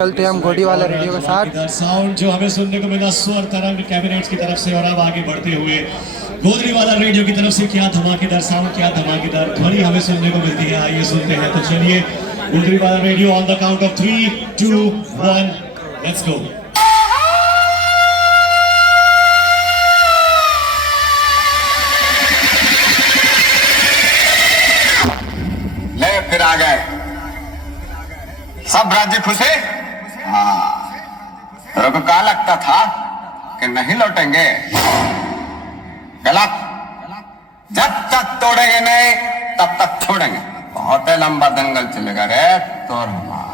चलते हम गोडीवाला रेडियो के साथ। साउंड जो हमें सुनने को मिला स्वर तरंग कैबिनेट्स की तरफ से, और अब आगे बढ़ते हुए गोदरीवाला रेडियो की तरफ से क्या धमाकेदार साउंड, क्या धमाकेदार ध्वनि हमें सुनने को मिलती है। आइए सुनते हैं। तो चलिए गोदरीवाला radio on the count of 3, 2, 1 let's go. ले फिर आ गए सब राज्य खुशे। हाँ, तेरे को क्या लगता था कि नहीं लौटेंगे? गलत। जब तक तोड़ेंगे नहीं तब तक छोड़ेंगे। बहुत लंबा दंगल चलेगा रे तोर हमारा।